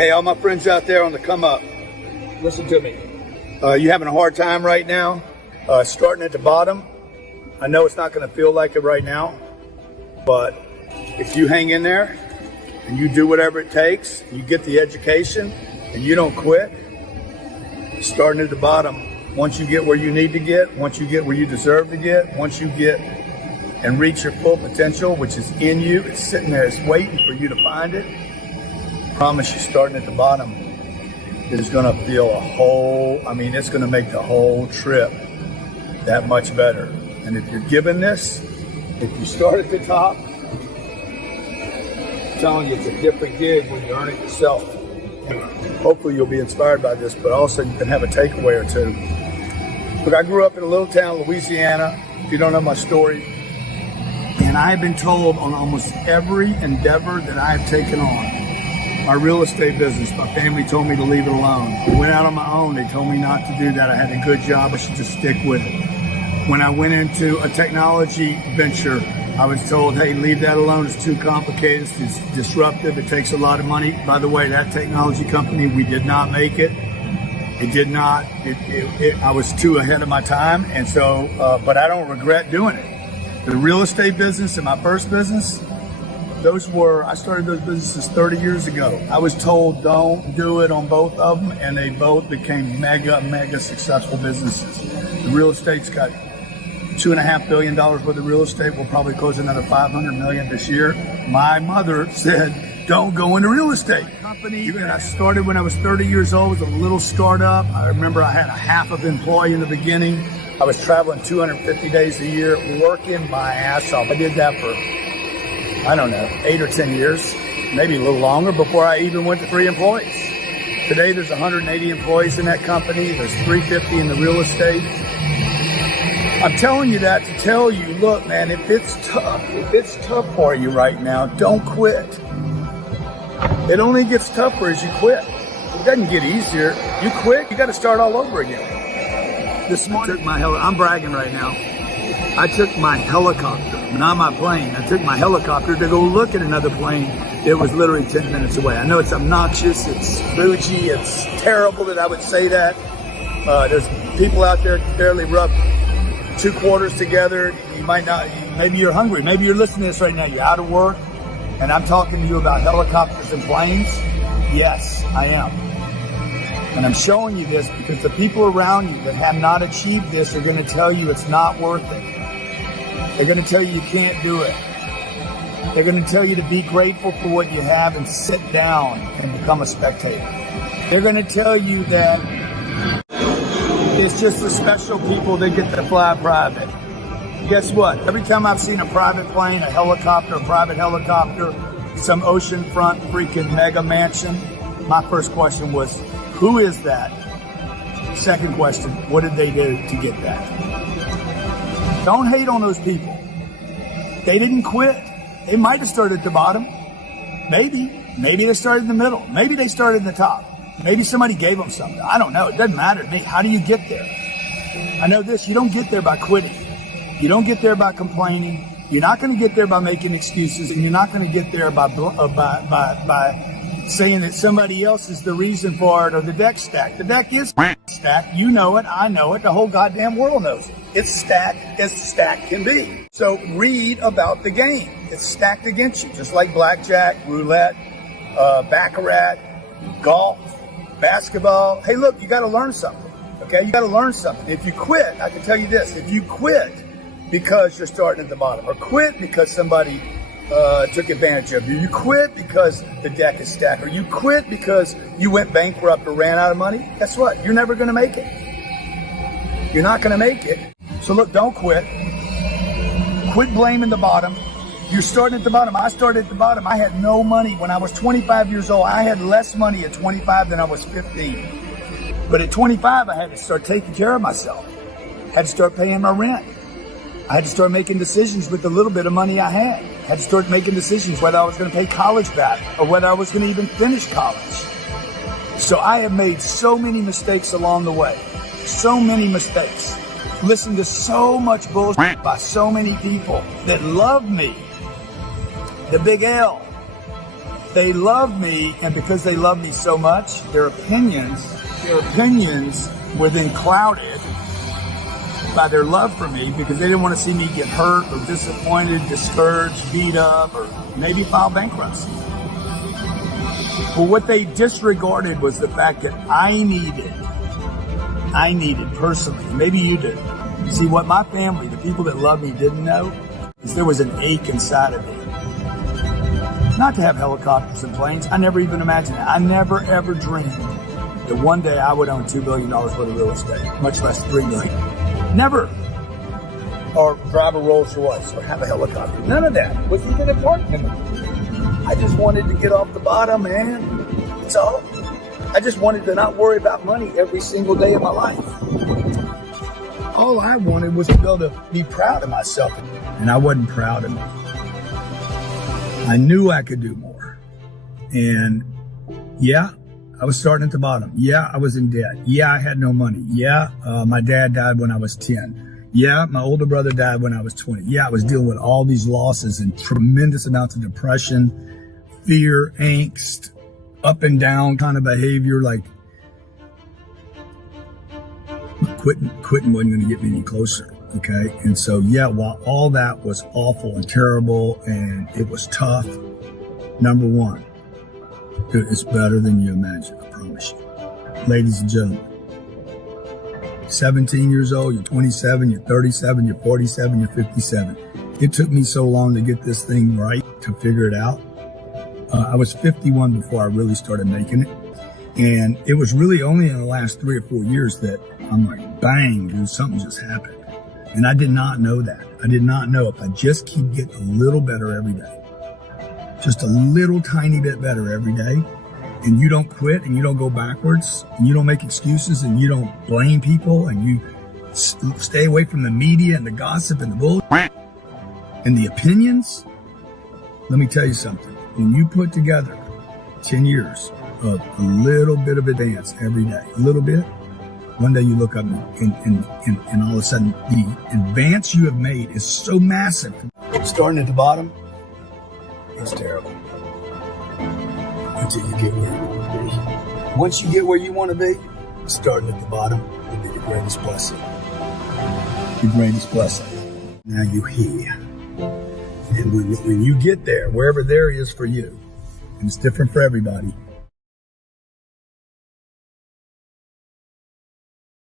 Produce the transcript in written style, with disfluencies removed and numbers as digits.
Hey, all my friends out there on the come up, listen to me. You having a hard time right now? Starting at the bottom? I know it's not going to feel like it right now, but if you hang in there and you do whatever it takes, you get the education and you don't quit, starting at the bottom, once you get where you need to get, once you get where you deserve to get, once you get and reach your full potential, which is in you, it's sitting there, it's waiting for you to find it. I promise you, starting at the bottom is going to feel it's going to make the whole trip that much better. And if you're given this, if you start at the top, I'm telling you, it's a different gig when you earn it yourself. And hopefully you'll be inspired by this, but also you can have a takeaway or two. Look, I grew up in a little town, Louisiana, if you don't know my story. And I have been told on almost every endeavor that I have taken on, my real estate business, my family told me to leave it alone. I went out on my own. They told me not to do that. I had a good job. I should just stick with it. When I went into a technology venture, I was told, hey, leave that alone. It's too complicated. It's disruptive. It takes a lot of money. By the way, that technology company, we did not make it. It did not. I was too ahead of my time. And so, but I don't regret doing it. The real estate business and my first business, I started those businesses 30 years ago. I was told don't do it on both of them, and they both became mega successful businesses. The real estate's got $2.5 billion worth of real estate. We'll probably close another $500 million this year. My mother said, don't go into real estate. Company that I started when I was 30 years old was a little startup. I remember I had a half of employee in the beginning. I was traveling 250 days a year, working my ass off. I did that for, 8 or 10 years, maybe a little longer before I even went to 3 employees. Today there's 180 employees in that company. There's 350 in the real estate. I'm telling you that to tell you, look, man, if it's tough for you right now, don't quit. It only gets tougher as you quit. It doesn't get easier. You quit, you got to start all over again. This morning, I'm bragging right now. I took my helicopter, not my plane. I took my helicopter to go look at another plane. It was literally 10 minutes away. I know it's obnoxious, it's bougie, it's terrible that I would say that. There's people out there who barely rub 2 quarters together. You might not, maybe you're hungry. Maybe you're listening to this right now. You're out of work, and I'm talking to you about helicopters and planes. Yes, I am. And I'm showing you this because the people around you that have not achieved this are going to tell you it's not worth it. They're going to tell you you can't do it. They're going to tell you to be grateful for what you have and sit down and become a spectator. They're going to tell you that it's just the special people that get to fly private. Guess what? Every time I've seen a private plane, a helicopter, a private helicopter, some oceanfront freaking mega mansion, my first question was, who is that? Second question, what did they do to get that? Don't hate on those people. They didn't quit. They might have started at the bottom. Maybe they started in the middle. Maybe they started in the top. Maybe somebody gave them something. I don't know. It doesn't matter to me. How do you get there? I know this. You don't get there by quitting. You don't get there by complaining. You're not going to get there by making excuses, and you're not going to get there by saying that somebody else is the reason for it or the deck's stacked. The deck is stacked. You know it. I know it. The whole goddamn world knows it. It's stacked as stacked can be. So read about the game. It's stacked against you, just like blackjack, roulette, baccarat, golf, basketball. Hey, look, you got to learn something. Okay, you got to learn something. If you quit, I can tell you this: if you quit because you're starting at the bottom, or quit because somebody took advantage of you, you quit because the deck is stacked, or you quit because you went bankrupt or ran out of money, guess what? You're never going to make it. You're not going to make it. So look, don't quit. Quit blaming the bottom. You're starting at the bottom. I started at the bottom. I had no money. When I was 25 years old, I had less money at 25 than I was 15. But at 25, I had to start taking care of myself. I had to start paying my rent. I had to start making decisions with the little bit of money I had. I had to start making decisions whether I was going to pay college back or whether I was going to even finish college. So I have made so many mistakes along the way. So many mistakes. Listened to so much bullshit by so many people that love me. The big L. they love me, and because they love me so much, their opinions were then clouded by their love for me because they didn't want to see me get hurt or disappointed, discouraged, beat up, or maybe file bankruptcy. But what they disregarded was the fact that I needed personally, maybe you did. See, what my family, the people that love me, didn't know is there was an ache inside of me. Not to have helicopters and planes. I never even imagined it. I never ever dreamed that one day I would own $2 billion worth of real estate, much less $3 million. Never. Or drive a Rolls Royce or have a helicopter. None of that was even important to me. I just wanted to get off the bottom, man. That's all. I just wanted to not worry about money every single day of my life. All I wanted was to be able to be proud of myself. And I wasn't proud of me. I knew I could do more. And yeah, I was starting at the bottom. Yeah, I was in debt. Yeah, I had no money. Yeah, my dad died when I was 10. Yeah, my older brother died when I was 20. Yeah, I was dealing with all these losses and tremendous amounts of depression, fear, angst, up and down kind of behavior. Like quitting wasn't going to get me any closer. Okay. And so, yeah, while all that was awful and terrible and it was tough, number one, dude, it's better than you imagine. I promise you. Ladies and gentlemen, 17 years old, you're 27, you're 37, you're 47, you're 57. It took me so long to get this thing right, to figure it out. I was 51 before I really started making it. And it was really only in the last 3 or 4 years that I'm like, bang, dude, something just happened. And I did not know that. I did not know if I just keep getting a little better every day, just a little tiny bit better every day, and you don't quit and you don't go backwards and you don't make excuses and you don't blame people and you stay away from the media and the gossip and the bull and the opinions. Let me tell you something. When you put together 10 years of a little bit of advance every day, a little bit, one day you look up and all of a sudden the advance you have made is so massive. Starting at the bottom, it's terrible. Until you get where you want to be. Once you get where you want to be, starting at the bottom will be the greatest blessing. The greatest blessing. Now you're here. And when you get there, wherever there is for you, and it's different for everybody,